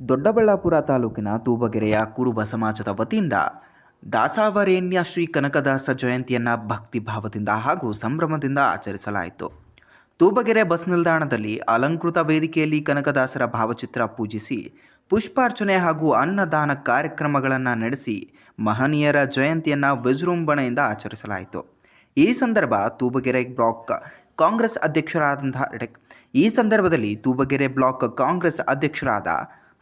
ದೊಡ್ಡಬಳ್ಳಾಪುರ ತಾಲೂಕಿನ ತೂಬಗೆರೆಯ ಕುರುಬ ಸಮಾಜದ ವತಿಯಿಂದ ದಾಸಾವರೇಣ್ಯ ಶ್ರೀ ಕನಕದಾಸ ಜಯಂತಿಯನ್ನು ಭಕ್ತಿ ಭಾವದಿಂದ ಹಾಗೂ ಸಂಭ್ರಮದಿಂದ ಆಚರಿಸಲಾಯಿತು. ತೂಬಗೆರೆ ಬಸ್ ನಿಲ್ದಾಣದಲ್ಲಿ ಅಲಂಕೃತ ವೇದಿಕೆಯಲ್ಲಿ ಕನಕದಾಸರ ಭಾವಚಿತ್ರ ಪೂಜಿಸಿ, ಪುಷ್ಪಾರ್ಚನೆ ಹಾಗೂ ಅನ್ನದಾನ ಕಾರ್ಯಕ್ರಮಗಳನ್ನು ನಡೆಸಿ ಮಹನೀಯರ ಜಯಂತಿಯನ್ನು ವಿಜೃಂಭಣೆಯಿಂದ ಆಚರಿಸಲಾಯಿತು. ಈ ಸಂದರ್ಭ ತೂಬಗೆರೆ ಬ್ಲಾಕ್ ಕಾಂಗ್ರೆಸ್ ಅಧ್ಯಕ್ಷರಾದಂತಹ ಈ ಸಂದರ್ಭದಲ್ಲಿ ತೂಬಗೆರೆ ಬ್ಲಾಕ್ ಕಾಂಗ್ರೆಸ್ ಅಧ್ಯಕ್ಷರಾದ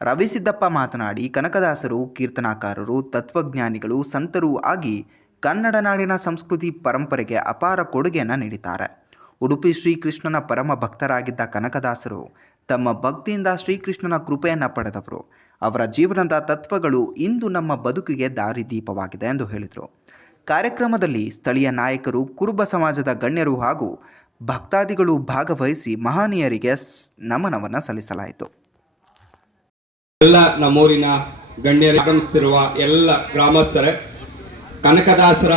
ರವಿಸಿದ್ದಪ್ಪ ಮಾತನಾಡಿ, ಕನಕದಾಸರು, ಕೀರ್ತನಾಕಾರರು, ತತ್ವಜ್ಞಾನಿಗಳು, ಸಂತರು ಆಗಿ ಕನ್ನಡ ನಾಡಿನ ಸಂಸ್ಕೃತಿ ಪರಂಪರೆಗೆ ಅಪಾರ ಕೊಡುಗೆಯನ್ನು ನೀಡಿದ್ದಾರೆ. ಉಡುಪಿ ಶ್ರೀಕೃಷ್ಣನ ಪರಮ ಭಕ್ತರಾಗಿದ್ದ ಕನಕದಾಸರು ತಮ್ಮ ಭಕ್ತಿಯಿಂದ ಶ್ರೀಕೃಷ್ಣನ ಕೃಪೆಯನ್ನು ಪಡೆದವರು. ಅವರ ಜೀವನದ ತತ್ವಗಳು ಇಂದು ನಮ್ಮ ಬದುಕಿಗೆ ದಾರಿದೀಪವಾಗಿದೆ ಎಂದು ಹೇಳಿದರು. ಕಾರ್ಯಕ್ರಮದಲ್ಲಿ ಸ್ಥಳೀಯ ನಾಯಕರು, ಕುರುಬ ಸಮಾಜದ ಗಣ್ಯರು ಹಾಗೂ ಭಕ್ತಾದಿಗಳು ಭಾಗವಹಿಸಿ ಮಹನೀಯರಿಗೆ ನಮನವನ್ನು ಸಲ್ಲಿಸಲಾಯಿತು. ಎಲ್ಲ ನಮ್ಮೂರಿನ ಗಣ್ಯರು ಆಗಮಿಸ್ತಿರುವ ಎಲ್ಲ ಗ್ರಾಮಸ್ಥರೇ, ಕನಕದಾಸರ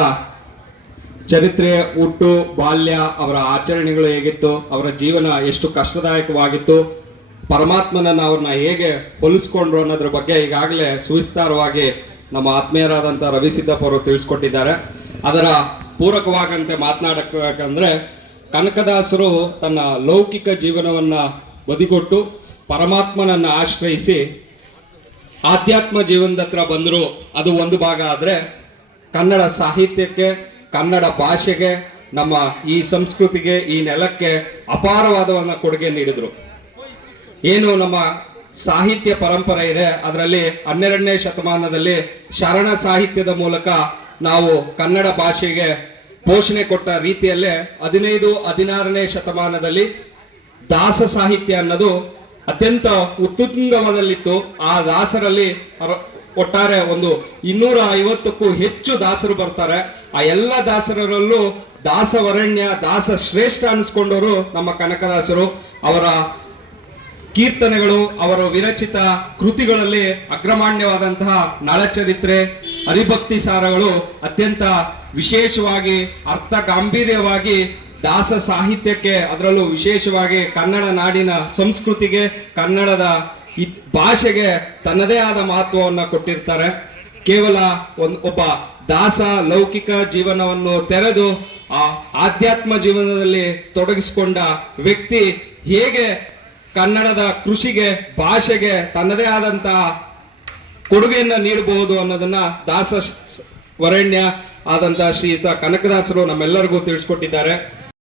ಚರಿತ್ರೆ, ಹುಟ್ಟು, ಬಾಲ್ಯ, ಅವರ ಆಚರಣೆಗಳು ಹೇಗಿತ್ತು, ಅವರ ಜೀವನ ಎಷ್ಟು ಕಷ್ಟದಾಯಕವಾಗಿತ್ತು, ಪರಮಾತ್ಮನನ್ನು ಅವ್ರನ್ನ ಹೇಗೆ ಹೊಲಿಸ್ಕೊಂಡ್ರು ಅನ್ನೋದ್ರ ಬಗ್ಗೆ ಈಗಾಗಲೇ ಸುವಿಸ್ತಾರವಾಗಿ ನಮ್ಮ ಆತ್ಮೀಯರಾದಂಥ ರವಿ ಸಿದ್ದಪ್ಪ ಅವರು ತಿಳಿಸ್ಕೊಟ್ಟಿದ್ದಾರೆ. ಅದರ ಪೂರಕವಾಗಂತೆ ಮಾತನಾಡಬೇಕಂದ್ರೆ ಕನಕದಾಸರು ತನ್ನ ಲೌಕಿಕ ಜೀವನವನ್ನು ಬದಿಗೊಟ್ಟು ಪರಮಾತ್ಮನನ್ನು ಆಶ್ರಯಿಸಿ ಆಧ್ಯಾತ್ಮ ಜೀವನದ ಹತ್ರ ಬಂದರು ಅದು ಒಂದು ಭಾಗ ಆದರೆ ಕನ್ನಡ ಸಾಹಿತ್ಯಕ್ಕೆ, ಕನ್ನಡ ಭಾಷೆಗೆ, ನಮ್ಮ ಈ ಸಂಸ್ಕೃತಿಗೆ, ಈ ನೆಲಕ್ಕೆ ಅಪಾರವಾದವನ್ನು ಕೊಡುಗೆ ನೀಡಿದರು. ಏನು ನಮ್ಮ ಸಾಹಿತ್ಯ ಪರಂಪರೆ ಇದೆ, ಅದರಲ್ಲಿ ಹನ್ನೆರಡನೇ ಶತಮಾನದಲ್ಲಿ ಶರಣ ಸಾಹಿತ್ಯದ ಮೂಲಕ ನಾವು ಕನ್ನಡ ಭಾಷೆಗೆ ಪೋಷಣೆ ಕೊಟ್ಟ ರೀತಿಯಲ್ಲೇ ಹದಿನೈದು, ಹದಿನಾರನೇ ಶತಮಾನದಲ್ಲಿ ದಾಸ ಸಾಹಿತ್ಯ ಅನ್ನೋದು ಅತ್ಯಂತ ಉತ್ತುಂಗಮದಲ್ಲಿತ್ತು ಆ ದಾಸರಲ್ಲಿ ಒಟ್ಟಾರೆ ಒಂದು ಇನ್ನೂರ ಐವತ್ತಕ್ಕೂ ಹೆಚ್ಚು ದಾಸರು ಬರ್ತಾರೆ. ಆ ಎಲ್ಲ ದಾಸರಲ್ಲೂ ದಾಸವರಣ್ಯ ದಾಸ ಶ್ರೇಷ್ಠ ಅನಿಸ್ಕೊಂಡವರು ನಮ್ಮ ಕನಕದಾಸರು. ಅವರ ಕೀರ್ತನೆಗಳು, ಅವರ ವಿರಚಿತ ಕೃತಿಗಳಲ್ಲಿ ಅಗ್ರಮಾನ್ಯವಾದಂತಹ ನಳಚರಿತ್ರೆ, ಹರಿಭಕ್ತಿ ಸಾರಗಳು ಅತ್ಯಂತ ವಿಶೇಷವಾಗಿ, ಅರ್ಥ ಗಾಂಭೀರ್ಯವಾಗಿ ದಾಸ ಸಾಹಿತ್ಯಕ್ಕೆ ಅದರಲ್ಲೂ ವಿಶೇಷವಾಗಿ ಕನ್ನಡ ನಾಡಿನ ಸಂಸ್ಕೃತಿಗೆ, ಕನ್ನಡದ ಭಾಷೆಗೆ ತನ್ನದೇ ಆದ ಮಹತ್ವವನ್ನು ಕೊಟ್ಟಿರ್ತಾರೆ. ಕೇವಲ ಒಂದು ಒಬ್ಬ ದಾಸ ಲೌಕಿಕ ಜೀವನವನ್ನು ತೆರೆದು, ಆ ಆಧ್ಯಾತ್ಮ ಜೀವನದಲ್ಲಿ ತೊಡಗಿಸಿಕೊಂಡ ವ್ಯಕ್ತಿ ಹೇಗೆ ಕನ್ನಡದ ಕೃಷಿಗೆ, ಭಾಷೆಗೆ ತನ್ನದೇ ಆದಂತಹ ಕೊಡುಗೆಯನ್ನ ನೀಡಬಹುದು ಅನ್ನೋದನ್ನ ದಾಸ ವರೆಣ್ಯ ಆದಂತಹ ಶ್ರೀಯುತ ಕನಕದಾಸರು ನಮ್ಮೆಲ್ಲರಿಗೂ ತಿಳಿಸ್ಕೊಟ್ಟಿದ್ದಾರೆ.